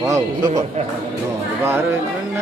Wow super no பாரு என்ன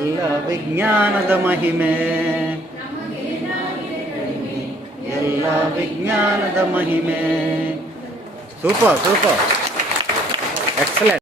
ಎಲ್ಲ ವಿಜ್ಞಾನದ ಮಹಿಮೆ. ಎಲ್ಲ ವಿಜ್ಞಾನದ ಮಹಿಮೆ. Super super excellent